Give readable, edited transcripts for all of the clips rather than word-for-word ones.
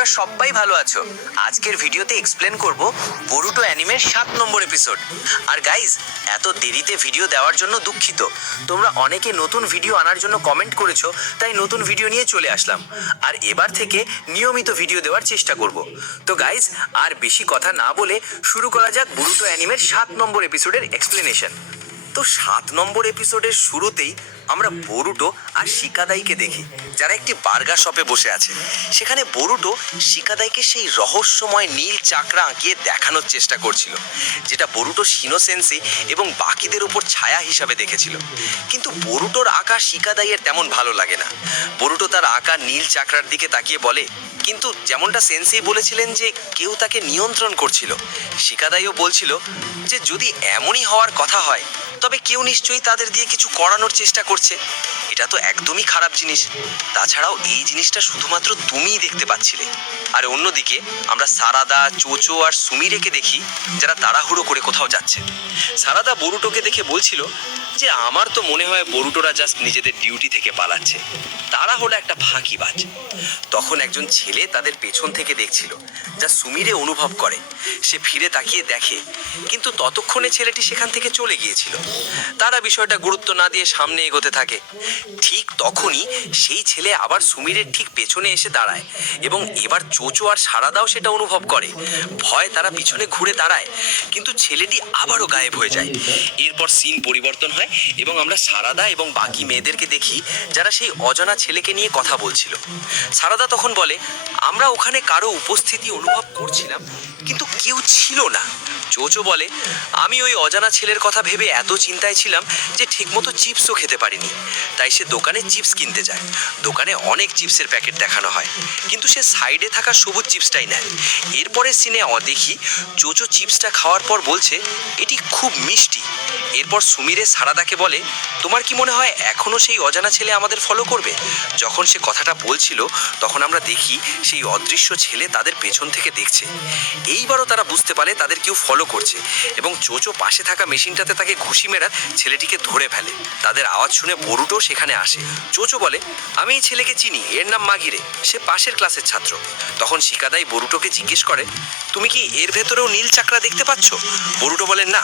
তোমরা সবাই ভালো আছো। আজকের ভিডিওতে এক্সপ্লেন করব বরুটো অ্যানিমের 7 নম্বর এপিসোড। আর গাইজ, এত দেরিতে ভিডিও দেওয়ার জন্য দুঃখিত। তোমরা অনেকে নতুন ভিডিও আনার জন্য কমেন্ট করেছো, তাই নতুন ভিডিও নিয়ে চলে আসলাম। আর এবার থেকে নিয়মিত ভিডিও দেওয়ার চেষ্টা করব। তো গাইজ, আর বেশি কথা না বলে শুরু করা যাক বরুটো অ্যানিমের 7 নম্বর এপিসোডের এক্সপ্লেনেশন। তো 7 নম্বর এপিসোডের শুরুতেই আমরা বরুটো আর শিকাদাইকে দেখি, যারা একটি বার্গার শপে বসে আছে। সেখানে বরুটো শিকাদাইকে সেই রহস্যময় নীল চাকরা আঁকিয়ে দেখানোর চেষ্টা করছিল, যেটা বরুটো শিনো সেন্সি এবং বাকিদের উপর ছায়া হিসাবে দেখেছিল। কিন্তু বরুটোর আঁকা শিকাদাইয়ের তেমন ভালো লাগে না। বরুটো তার আঁকা নীল চাকরার দিকে তাকিয়ে বলে, কিন্তু যেমনটা সেন্সেই বলেছিলেন যে কেউ তাকে নিয়ন্ত্রণ করছিল, শিকাদাইও বলছিল যে যদি এমনই হওয়ার কথা হয় তবে কেউ নিশ্চয়ই তাদের দিয়ে কিছু করানোর চেষ্টা করছে। এটা তো একদমই খারাপ জিনিস। তাছাড়াও এই জিনিসটা শুধুমাত্র তুমিই দেখতে পাচ্ছিলে। আর অন্যদিকে আমরা সারাদা, চোচো আর সুমিরেকে দেখি, যারা তাড়াহুড়ো করে কোথাও যাচ্ছে। সারাদা বরুটোকে দেখে বলছিল যে আমার তো মনে হয় বরুটোরা জাস্ট নিজেদের ডিউটি থেকে পালাচ্ছে, তারা হলো একটা ফাঁকিবাজ। তখন একজন ছেলে তাদের পেছন থেকে দেখছিল, যা সুমিরে অনুভব করে। সে ফিরে তাকিয়ে দেখে, কিন্তু ততক্ষণে ছেলেটি সেখান থেকে চলে গিয়েছিল। তারা বিষয়টা গুরুত্ব না দিয়ে সামনে এগোতে থাকে। ঠিক তখনই সেই ছেলে আবার সুমিরের ঠিক পেছনে এসে দাঁড়ায়, এবং এবার চোচো আর সারাদাও সেটা অনুভব করে। ভয় তারা পিছনে ঘুরে দাঁড়ায়, কিন্তু ছেলেটি আবারও গায়েব হয়ে যায়। এরপর সিন পরিবর্তন হয় এবং আমরা সারাদা এবং বাকি মেয়েদেরকে দেখি, যারা সেই অজানা ছেলেকে নিয়ে কথা বলছিল। সারাদা তখন বলে, আমরা ওখানে কারো উপস্থিতি অনুভব করছিলাম, কিন্তু কেউ ছিল না। চোচো বলে, আমি ওই অজানা ছেলের কথা ভেবে এত চিন্তায় ছিলাম যে ঠিকমতো চিপসও খেতে পারিনি। তাই সে দোকানে চিপস কিনতে যায়। দোকানে অনেক চিপসের প্যাকেট দেখানো হয়, কিন্তু সে সাইডে থাকা সবুজ চিপসটাই নেয়। এরপরে সিনে দেখি চোচো চিপসটা খাওয়ার পর বলছে, এটি খুব মিষ্টি। এরপর সুমিরে সারাদাকে বলে, তোমার কি মনে হয় এখনো সেই অজানা ছেলে আমাদের ফলো করবে? যখন সে কথাটা বলছিল, তখন আমরা দেখি সেই অদৃশ্য ছেলে তাদের পেছন থেকে দেখছে। এইবারও তারা বুঝতে পারে তাদের কেউ ফলো করছে, এবং চোচো পাশে থাকা মেশিনটাতে তাকে ঘুষি মেরা ছেলেটিকে ধরে ফেলে। তাদের আওয়াজ শুনে বরুটো সেখানে আসে। চোচো বলে, আমি এই ছেলেকে চিনি, এর নাম মাগিরে, সে পাশের ক্লাসের ছাত্র। তখন শিকাদাই বরুটোকে জিজ্ঞেস করে, তুমি কি এর ভেতরেও নীল চাকরা দেখতে পাচ্ছ? বরুটো বলে, না।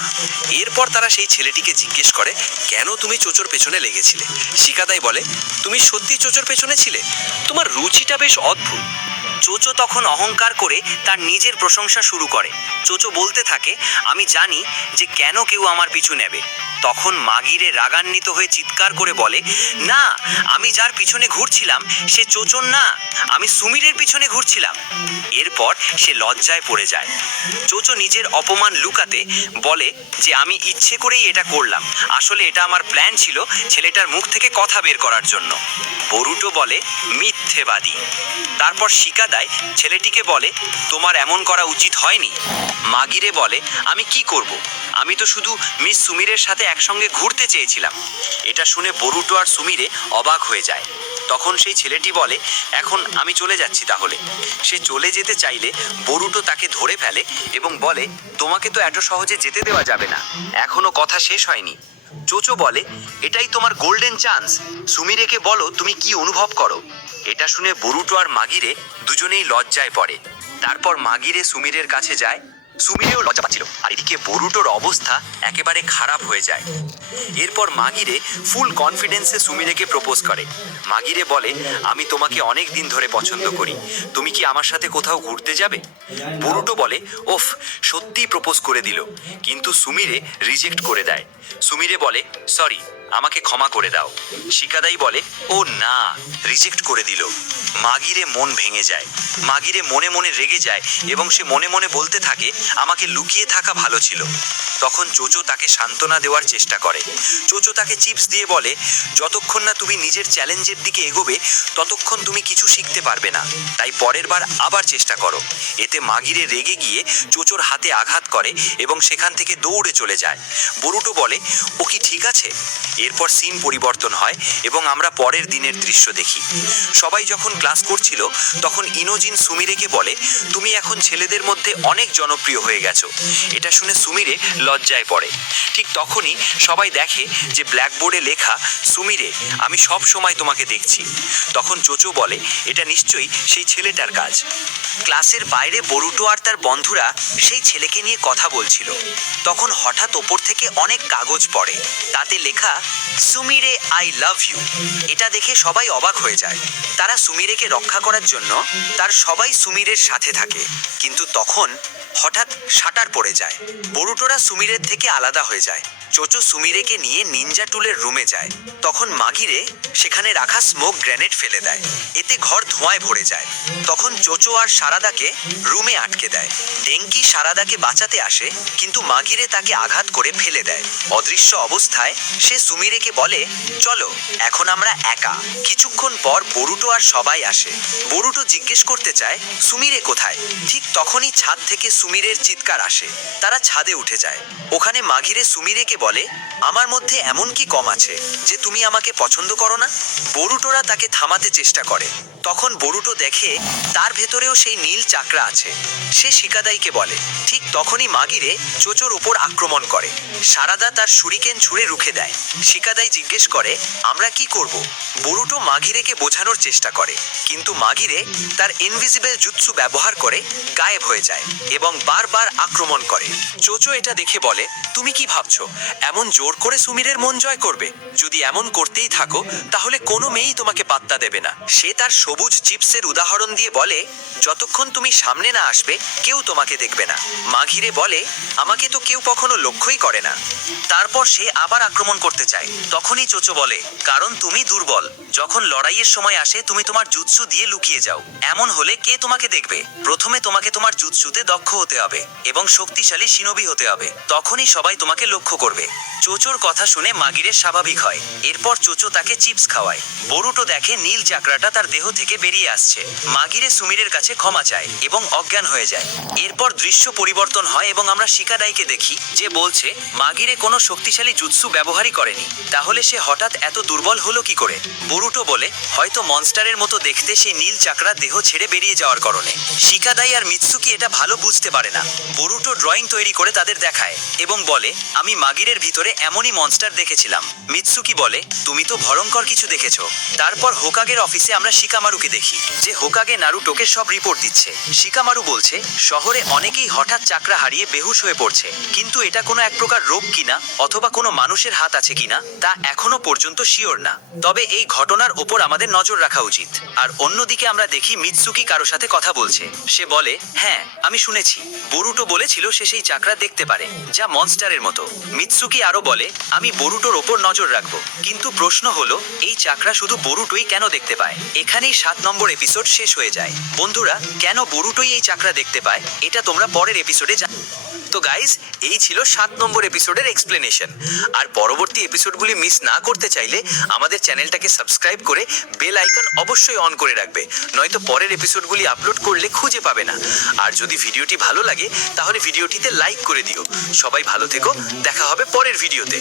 এরপর তারা সেই ছেলেটিকে জিজ্ঞেস করে, কেন তুমি চোচোর পেছনে লেগেছিলে? শিকাদাই বলে, তুমি সত্যি চোচোর পেছনে ছিলে? তোমার রুচিটা বেশ অদ্ভুত। চোচো তখন অহংকার করে তার নিজের প্রশংসা শুরু করে। চোচো বলতে থাকে, আমি জানি যে কেন কেউ আমার পিছু নেবে। তখন মাগিরে রাগান্বিত হয়ে চিৎকার করে বলে, না, আমি যার পিছনে ঘুরছিলাম সে চোচোর না, আমি সুমিরের পিছনে ঘুরছিলাম। এরপর সে লজ্জায় পড়ে যায়। চোচো নিজের অপমান লুকাতে বলে যে আমি ইচ্ছে করেই এটা করলাম, আসলে এটা আমার প্ল্যান ছিল ছেলেটার মুখ থেকে কথা বের করার জন্য। বরুটো বলে, মিথ্যেবাদী। তারপর শিকাদাই ছেলেটিকে বলে, তোমার এমন করা উচিত হয়নি। মাগিরে বলে, আমি কি করব? আমি তো শুধু মিস সুমিরের সাথে একসঙ্গে ঘুরতে চেয়েছিলাম। এটা শুনে বরুটো আর সুমিরে অবাক হয়ে যায়। তখন সেই ছেলেটি বলে, এখন আমি চলে যাচ্ছি তাহলে। সে চলে যেতে চাইলে বরুটো তাকে ধরে ফেলে এবং বলে, তোমাকে তো এত সহজে যেতে দেওয়া যাবে না, এখনো কথা শেষ হয়নি। চোচো বলে, এটাই তোমার গোল্ডেন চান্স, সুমিরেকে বলো তুমি কি অনুভব করো। এটা শুনে বরুটো আর মাগিরে দুজনেই লজ্জায় পড়ে। তারপর মাগিরে সুমিরের কাছে যায়। সুমিরেও লজ্জা পাচ্ছিল, আর এদিকে বরুটোর অবস্থা একেবারে খারাপ হয়ে যায়। এরপর মাগিরে ফুল কনফিডেন্সে সুমিরেকে প্রপোজ করে। মাগিরে বলে, আমি তোমাকে অনেক দিন ধরে পছন্দ করি, তুমি কি আমার সাথে কোথাও ঘুরতে যাবে? বরুটো বলে, ওফ, সত্যিই প্রপোজ করে দিল। কিন্তু সুমিরে রিজেক্ট করে দেয়। সুমিরে বলে, সরি, আমাকে ক্ষমা করে দাও। শিকাদাই বলে, ও না, রিজেক্ট করে দিল। মাগিরে মন ভেঙে যায়। মাগিরে মনে মনে রেগে যায় এবং সে মনে মনে বলতে থাকে, আমাকে লুকিয়ে থাকা ভালো ছিল। তখন চোচো তাকে সান্ত্বনা দেওয়ার চেষ্টা করে। চোচো তাকে চিপস দিয়ে বলে, যতক্ষণ না তুমি নিজের চ্যালেঞ্জের দিকে এগোবে ততক্ষণ তুমি কিছু শিখতে পারবে না, তাই পরের বার আবার চেষ্টা করো। এতে মাগিরে রেগে গিয়ে চোচোর হাতে আঘাত করে এবং সেখান থেকে দৌড়ে চলে যায়। বরুটো বলে, ও কি ঠিক আছে? এরপর সিন পরিবর্তন হয় এবং আমরা পরের দিনের দৃশ্য দেখি। সবাই যখন ক্লাস করছিল তখন ইনোজিন সুমিরেকে বলে, তুমি এখন ছেলেদের মধ্যে অনেক জনপ্রিয় হয়ে গেছো। এটা শুনে সুমিরে লজ্জায় পড়ে। ঠিক তখনই সবাই দেখে যে ব্ল্যাকবোর্ডে লেখা, সুমিরে আমি সব সময় তোমাকে দেখছি। তখন চোচো বলে, এটা নিশ্চয়ই সেই ছেলেটার কাজ। ক্লাসের বাইরে বরুটো আর তার বন্ধুরা সেই ছেলেকে নিয়ে কথা বলছিল। তখন হঠাৎ ওপর থেকে অনেক কাগজ পড়ে, তাতে লেখা সুমিরে আই লাভ ইউ। এটা দেখে সবাই অবাক হয়ে যায়। তারা সুমিরেকে রক্ষা করার জন্য তার সবাই সুমিরের সাথে থাকে। কিন্তু তখন হঠাৎ শাটার পড়ে যায়। বরুটোরা সুমিরের থেকে আলাদা হয়ে যায়। চোচো সুমিরেকে নিয়ে নিনজা টুলের রুমে যায়। তখন মাগিরে সেখানে রাখা স্মোক গ্রেনেড ফেলে দেয়। এতে ঘর ধোঁয়ায় ভরে যায়। তখন চোচো আর সারাদাকে রুমে আটকে দেয়। ডেঙ্কি সারাদাকে বাঁচাতে আসে, কিন্তু মাগিরে তাকে আঘাত করে ফেলে দেয়। অদৃশ্য অবস্থায় সে সুমিরেকে বলে, চলো এখন আমরা একা। কিছুক্ষণ পর বরুটো আর সবাই আসে। বরুটো জিজ্ঞেস করতে চায় সুমিরে কোথায়। ঠিক তখনই ছাদ থেকে সুমিরের চিৎকার আসে। তারা ছাদে উঠে যায়। ওখানে মাগিরে সুমিরেকে বলে, আমার মধ্যে এমন কি কম আছে যে তুমি আমাকে পছন্দ করো না? বরুটোরা তাকে থামাতে চেষ্টা করে। তখন বরুটো দেখে তার ভেতরেও সেই নীল চাকরা আছে। সে শিকাদাইকে বলে। ঠিক তখনই মাগিরে চোচোর উপর আক্রমণ করে। সারাদা তার শুরিকেন ছুঁড়ে রুখে দেয়। শিকাদাই জিজ্ঞেস করে, আমরা কি করব? বরুটো মাগিরেকে বোঝানোর চেষ্টা করে, কিন্তু মাগিরে তার ইনভিজিবল জুৎসু ব্যবহার করে গায়েব হয়ে যায় এবং বারবার আক্রমণ করে। চোচো এটা দেখে বলে, তুমি কি ভাবছো এমন জোর করে সুমিরের মন জয় করবে? যদি এমন করতেই থাকো তাহলে কোনো মেয়েই তোমাকে পাত্তা দেবে না। সে তার সবুজ চিপসের উদাহরণ দিয়ে বলে, যতক্ষণ তুমি সামনে না আসবে কেউ তোমাকে দেখবে না। মাঘিরে বলে, আমাকে তো কেউ কখনো লক্ষ্যই করে না। তারপর সে আবার আক্রমণ করতে চায়। তখনই চোচো বলে, কারণ তুমি দুর্বল। যখন লড়াইয়ের সময় আসে তুমি তোমার জুৎসু দিয়ে লুকিয়ে যাও। এমন হলে কে তোমাকে দেখবে? প্রথমে তোমাকে তোমার জুৎসুতে দক্ষ হতে হবে এবং শক্তিশালী শিনোবি হতে হবে। তখনই সবাই তোমাকে লক্ষ্য করবে। চোচোর কথা শুনে মাগিরের স্বাভাবিক হয়। এরপর চোচো তাকে চিপস খাওয়ায়। বরুটো দেখে নীল চাকরাটা তার দেহ থেকে বেরিয়ে আসছে। মাগিরে সুমিরের কাছে ক্ষমা চায় এবং অজ্ঞান হয়ে যায়। এরপর দৃশ্য পরিবর্তন হয় এবং আমরা শিকাদাইকে দেখি, যে বলছে মাগিরে কোনো শক্তিশালী জুৎসু ব্যবহারই করেনি। তাহলে সে হঠাৎ এত দুর্বল হলো কি করে? বরুটো বলে, হয়তো মনস্টারের মতো দেখতে সেই নীল চাকরা দেহ ছেড়ে বেরিয়ে যাওয়ার কারণে। শিকাদাই আর মিৎসুকি এটা ভালো বুঝতে পারে না। বরুটো ড্রয়িং তৈরি করে তাদের দেখায় এবং বলে, আমি মাগিরের ভিতরে এমনই মনস্টার দেখেছিলাম। মিৎসুকি বলে, তুমি তো ভয়ঙ্কর কিছু দেখেছো। তারপর হোকাগের অফিসে আমরা শিকামারুকে দেখি, যে হোকাগে নারুটোকে সব রিপোর্ট দিচ্ছে। শিকামারু বলছে, শহরে অনেকেই হঠাৎ চাকরা হারিয়ে বেহুশ হয়ে পড়ছে, কিন্তু এটা কোনো এক প্রকার রোগ কিনা অথবা কোনো মানুষের হাত আছে কিনা তা এখনো পর্যন্ত শিওর না। তবে এই ঘটনার ওপর আমাদের নজর রাখা উচিত। আর অন্যদিকে আমরা দেখি মিৎসুকি কারো সাথে কথা বলছে। সে বলে, হ্যাঁ আমি শুনেছি বরুটো বলেছিল সে সেই চাকরা দেখতে পারে, যা মনস্টারের মতো। মিৎসুকি আরো বলে, আমি বরুটোর ওপর নজর রাখবো। কিন্তু প্রশ্ন হলো, এই চাকরা শুধু বরুটোই কেন দেখতে পায়? এখানেই 7 নম্বর এপিসোড শেষ হয়ে যায়। বন্ধুরা, কেন বরুটোই এই চাকরা দেখতে পায় এটা তোমরা পরের এপিসোডে তো গাইজ, এই ছিল 7 নম্বর এপিসোডের এক্সপ্লেনেশন। আর পরবর্তী এপিসোডগুলি মিস না করতে চাইলে আমাদের চ্যানেলটাকে সাবস্ক্রাইব করে বেল আইকন অবশ্যই অন করে রাখবে, নয়তো পরের এপিসোডগুলি আপলোড করলে খুঁজে পাবে না। আর যদি ভিডিওটি ভালো লাগে তাহলে ভিডিওটিতে লাইক করে দিও। সবাই ভালো থেকো, দেখা হবে পরের ভিডিওতে।